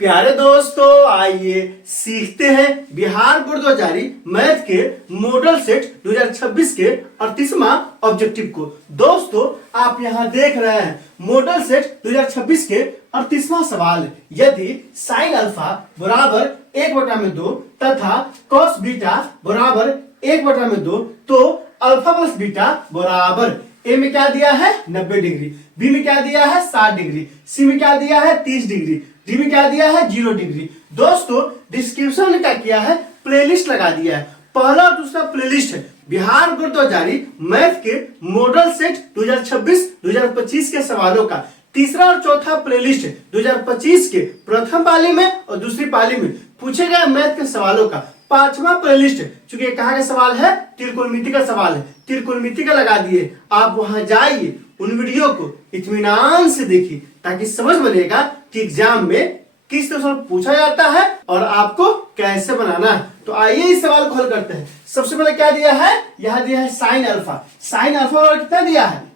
प्यारे दोस्तों, आइए सीखते हैं बिहार बोर्ड 2000 मैथ के मॉडल सेट 2026 के 38वां ऑब्जेक्टिव को। दोस्तों, आप यहां देख रहे हैं मॉडल सेट 2026 के 38वां सवाल। यदि साइन अल्फा बराबर 1/2 तथा कॉस बीटा बराबर 1/2 तो अल्फा प्लस बीटा बराबर ए में क्या दिया है 90 डिग्री, बी में क्या दिया है 60 डिग्री, सी में क्या दिया है 30 डिग्री, डी में क्या दिया है 0 डिग्री। दोस्तों, डिस्क्रिप्शन में क्या किया है प्लेलिस्ट लगा दिया है। पहला और दूसरा प्लेलिस्ट है बिहार बोर्ड 2000 मैथ के मॉडल सेट 2026-2025 के सवालों का। तीसरा और चौथा प्लेलिस्ट है 2025 के प्रथम पाली में और दूसरी पाली में पूछे गए मैथ के सवालों का। पांचवा प्लेलिस्ट है, चूंकि कहाँ का सवाल है त्रिकोणमिति का सवाल है, त्रिकोणमिति का लगा दिए। आप वहां जाइए, उन वीडियो को इत्मीनान से देखिए ताकि समझ बनेगा कि एग्जाम में किस तरह से पूछा जाता है और आपको कैसे बनाना है। तो आइए इस सवाल को हल करते हैं। सबसे पहले क्या दिया है, यहाँ दिया है साइन अल्फा। साइन अल्फा बराबर कितना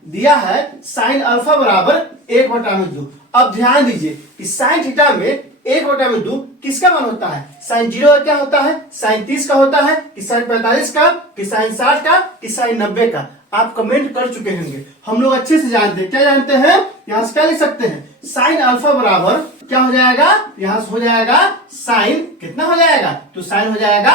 दिया है साइन अल्फा बराबर 1/2। अब ध्यान दीजिए कि साइन थीटा में 1/2 किसका मान होता है, साइन 0 का क्या होता है, साइन 30 का होता है कि साइन 45 का कि साइन 60 का कि साइन 90 का। आप कमेंट कर चुके होंगे, हम लोग अच्छे से जानते हैं। क्या जानते हैं, यहाँ से क्या लिख सकते हैं साइन अल्फा बराबर क्या हो जाएगा, यहाँ से हो जाएगा साइन कितना हो जाएगा, तो साइन हो जाएगा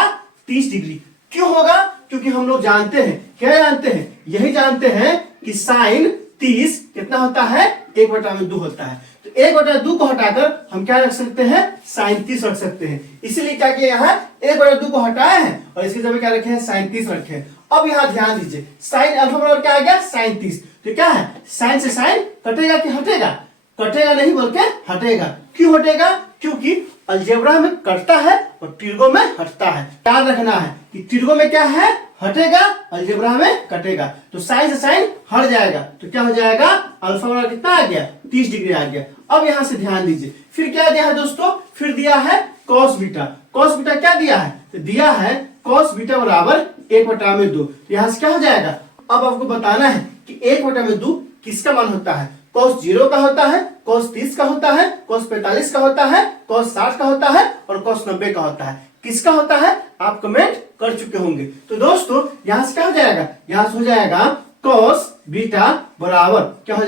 30 डिग्री। क्यों होगा, क्योंकि हम लोग जानते हैं, क्या जानते हैं, यही जानते हैं कि साइन 30 कितना होता है 1/2 होता है। तो 1/2 को हटाकर हम क्या रख सकते हैं साइन 30 रख सकते हैं। इसीलिए क्या किया यहाँ 1/2 को हटाए हैं और इसके जगह क्या रखे हैं साइन 30 रखे हैं। अब यहाँ ध्यान दीजिए साइन अल्फा बराबर क्या आ गया साइन 30। तो क्या है साइन से साइन कटेगा कि हटेगा, कटेगा नहीं बल्कि हटेगा। क्यों हटेगा, क्योंकि अलजेब्रा में कटता है और त्रिगो में हटता है। याद रखना है कि त्रिगो में क्या है हटेगा, अलजेब्रा में कटेगा। तो साइन से साइन हट जाएगा तो क्या हो जाएगा अल्फा बराबर कितना आ गया 30 डिग्री आ गया। अब यहाँ से ध्यान दीजिए, फिर क्या दिया है दोस्तों, फिर दिया है कॉस बीटा। कॉस बीटा क्या दिया है, तो दिया है कॉस बीटा बराबर 1/2। यहाँ से क्या हो जाएगा, अब आपको बताना है कि 1/2 किसका मान होता है। कॉस 0 का होता है, कॉस 30 का होता है, कॉस 45 का होता है, कॉस 60 का होता है और कॉस 90 का होता है। किसका होता है आप कमेंट कर चुके होंगे। तो दोस्तों यहाँ से क्या हो जाएगा, यहाँ से हो जाएगा कॉस बीटा बराबर क्या हो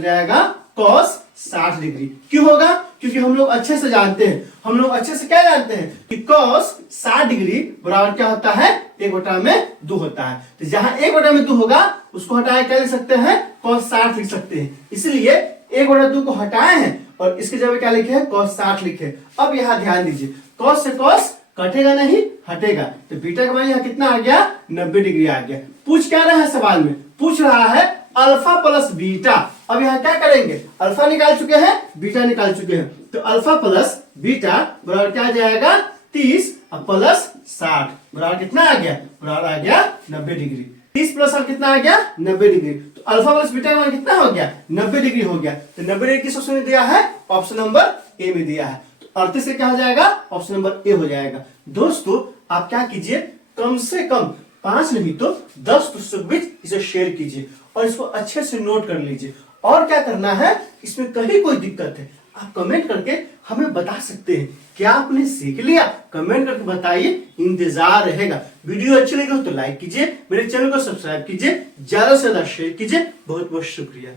जाएगा कॉस 60 डिग्री। क्यों होगा, क्योंकि हम लोग अच्छे से जानते हैं, हम लोग अच्छे से क्या जानते हैं कि कॉस 60 डिग्री बराबर क्या होता है 1/2 होता है। तो जहां 1/2 होगा उसको हटाए क्या लिख सकते हैं कॉस 60 लिख सकते हैं। इसलिए 1/2 को हटाए हैं और इसके जगह क्या लिखे हैं कॉस 60 लिखे। अब यहाँ ध्यान दीजिए कॉस से कॉस कटेगा नहीं हटेगा, तो बीटा का मान यहाँ कितना आ गया 90 डिग्री आ गया। पूछ क्या रहा है सवाल में, पूछ रहा है अल्फा प्लस बीटा। अब यहाँ क्या करेंगे, अल्फा निकाल चुके हैं बीटा निकाल चुके हैं, तो अल्फा प्लस बीटा बराबर क्या आ जाएगा 30 और प्लस 60 बराबर कितना आ गया, बराबर आ गया 90 डिग्री। 30 प्लस 60 कितना आ गया 90 डिग्री। तो अल्फा प्लस बीटा का मान कितना हो गया 90 डिग्री हो गया। तो 90 डिग्री किस ऑप्शन में दिया है, ऑप्शन नंबर ए में दिया है। तो 38 से क्या हो जाएगा ऑप्शन नंबर ए हो जाएगा। दोस्तों आप क्या कीजिए, कम से कम 5 नहीं तो 10 दोस्तों के बीच इसे शेयर कीजिए और इसको अच्छे से नोट कर लीजिए। और क्या करना है, इसमें कहीं कोई दिक्कत है आप कमेंट करके हमें बता सकते हैं। क्या आपने सीख लिया, कमेंट करके बताइए, इंतजार रहेगा। वीडियो अच्छी लगी हो तो लाइक कीजिए, मेरे चैनल को सब्सक्राइब कीजिए, ज्यादा से ज्यादा शेयर कीजिए। बहुत बहुत शुक्रिया।